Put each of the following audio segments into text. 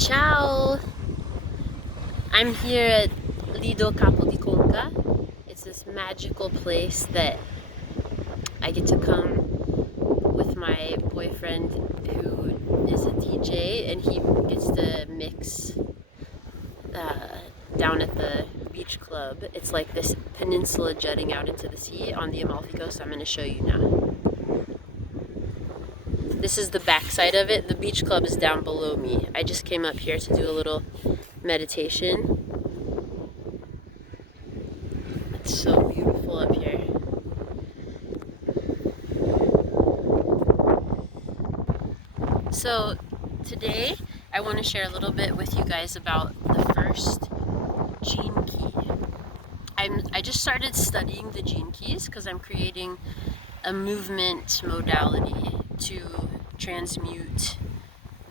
Ciao! I'm here at Lido Capo di Conca. It's this magical place that I get to come with my boyfriend who is a DJ, and he gets to mix down at the beach club. It's like this peninsula jutting out into the sea on the Amalfi Coast. I'm going to show you now. This is the backside of it. The beach club is down below me. I just came up here to do a little meditation. It's so beautiful up here. So today I want to share a little bit with you guys about the first gene key. I just started studying the gene keys because I'm creating a movement modality to transmute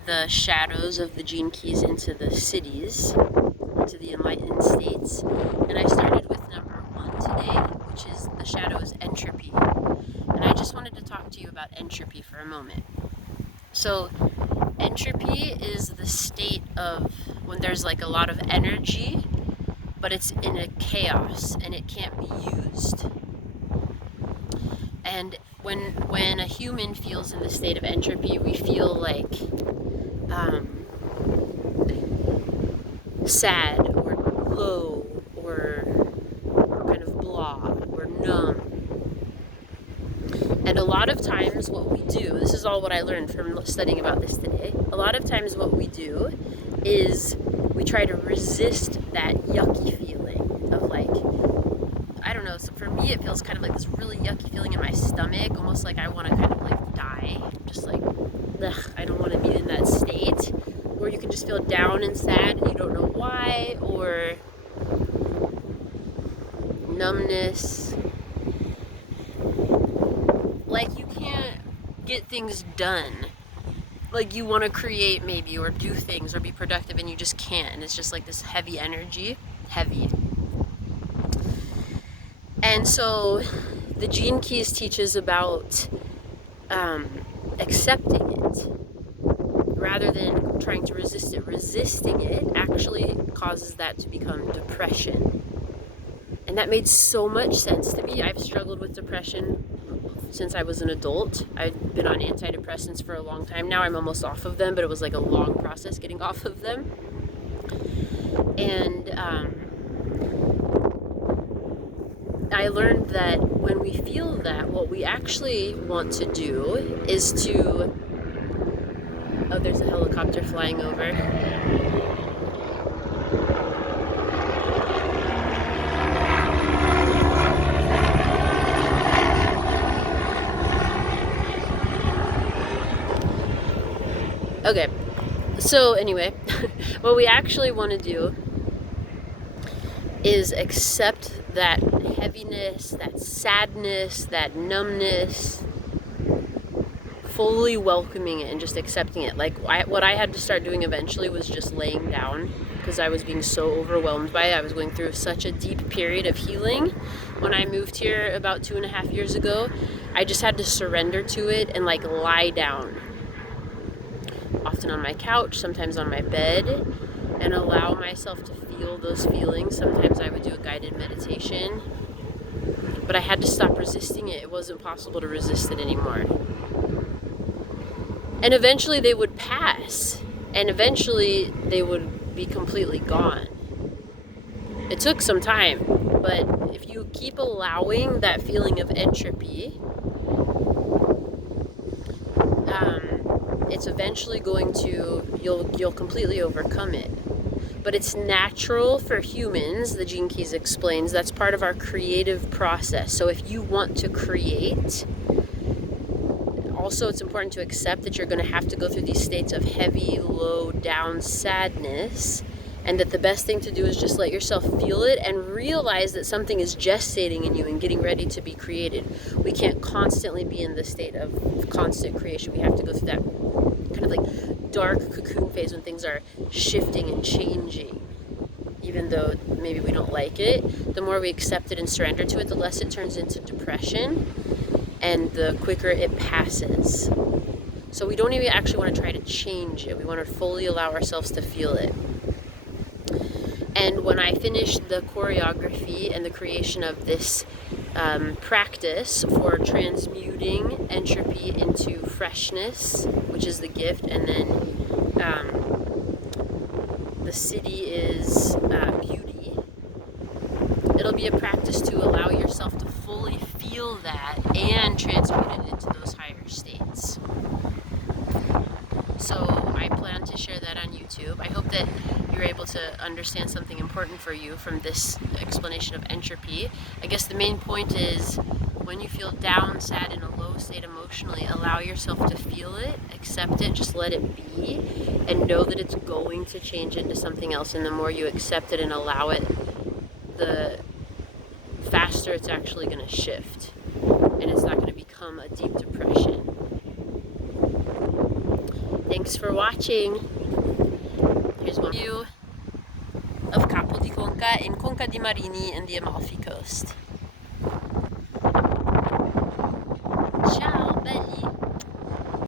the shadows of the gene keys into the cities, into the enlightened states. And I started with number 1 today, which is the shadows entropy. And I just wanted to talk to you about entropy for a moment. So entropy is the state of when there's like a lot of energy, but it's in a chaos and it can't be used. And when a human feels in the state of entropy, we feel like sad or low or kind of blah or numb. And a lot of times what we do, this is all what I learned from studying about this today, a lot of times what we do is we try to resist that yucky feeling of like, I don't know, so for me it feels kind of like this really yucky feeling in my stomach, almost like I want to kind of like die, just like, ugh, I don't want to be in that state. Or you can just feel down and sad and you don't know why, or numbness. Like you can't get things done. Like you want to create maybe or do things or be productive and you just can't. And it's just like this heavy energy. Heavy. And so the Gene Keys teaches about accepting it rather than trying to resist it. Resisting it actually causes that to become depression. And that made so much sense to me. I've struggled with depression since I was an adult. I've been on antidepressants for a long time now. I'm almost off of them, but it was like a long process getting off of them. And I learned that when we feel that, what we actually want to do is to... Oh, there's a helicopter flying over. Okay, so anyway, what we actually want to do is accept that heaviness, that sadness, that numbness, fully welcoming it and just accepting it. Like what I had to start doing eventually was just laying down because I was being so overwhelmed by it. I was going through such a deep period of healing. When I moved here about 2.5 years ago, I just had to surrender to it and like lie down. Often on my couch, sometimes on my bed, and allow myself to feel those feelings. Sometimes I would do a guided meditation, but I had to stop resisting it. It wasn't possible to resist it anymore. And eventually they would pass, and eventually they would be completely gone. It took some time, but if you keep allowing that feeling of entropy, it's eventually going to, you'll completely overcome it. But it's natural for humans, the Gene Keys explains, that's part of our creative process. So if you want to create, also it's important to accept that you're going to have to go through these states of heavy, low, down sadness, and that the best thing to do is just let yourself feel it and realize that something is gestating in you and getting ready to be created. We can't constantly be in the state of constant creation. We have to go through that kind of like dark cocoon phase when things are shifting and changing. Even though maybe we don't like it, the more we accept it and surrender to it, the less it turns into depression and the quicker it passes. So we don't even actually want to try to change it. We want to fully allow ourselves to feel it. And when I finished the choreography and the creation of this practice for transmuting entropy into freshness, which is the gift, and then the city is beauty, it'll be a practice to allow yourself to fully feel that and transmute it into those higher states. So I plan to share that on YouTube. I hope that you're able to understand something important for you from this explanation of entropy. I guess the main point is when you feel down, sad, in a low state emotionally, allow yourself to feel it, accept it, just let it be, and know that it's going to change into something else. And the more you accept it and allow it, the faster it's actually going to shift. And it's not going to become a deep depression. Thanks for watching. Here's one view of Capo di Conca in Conca di Marini and the Amalfi Coast.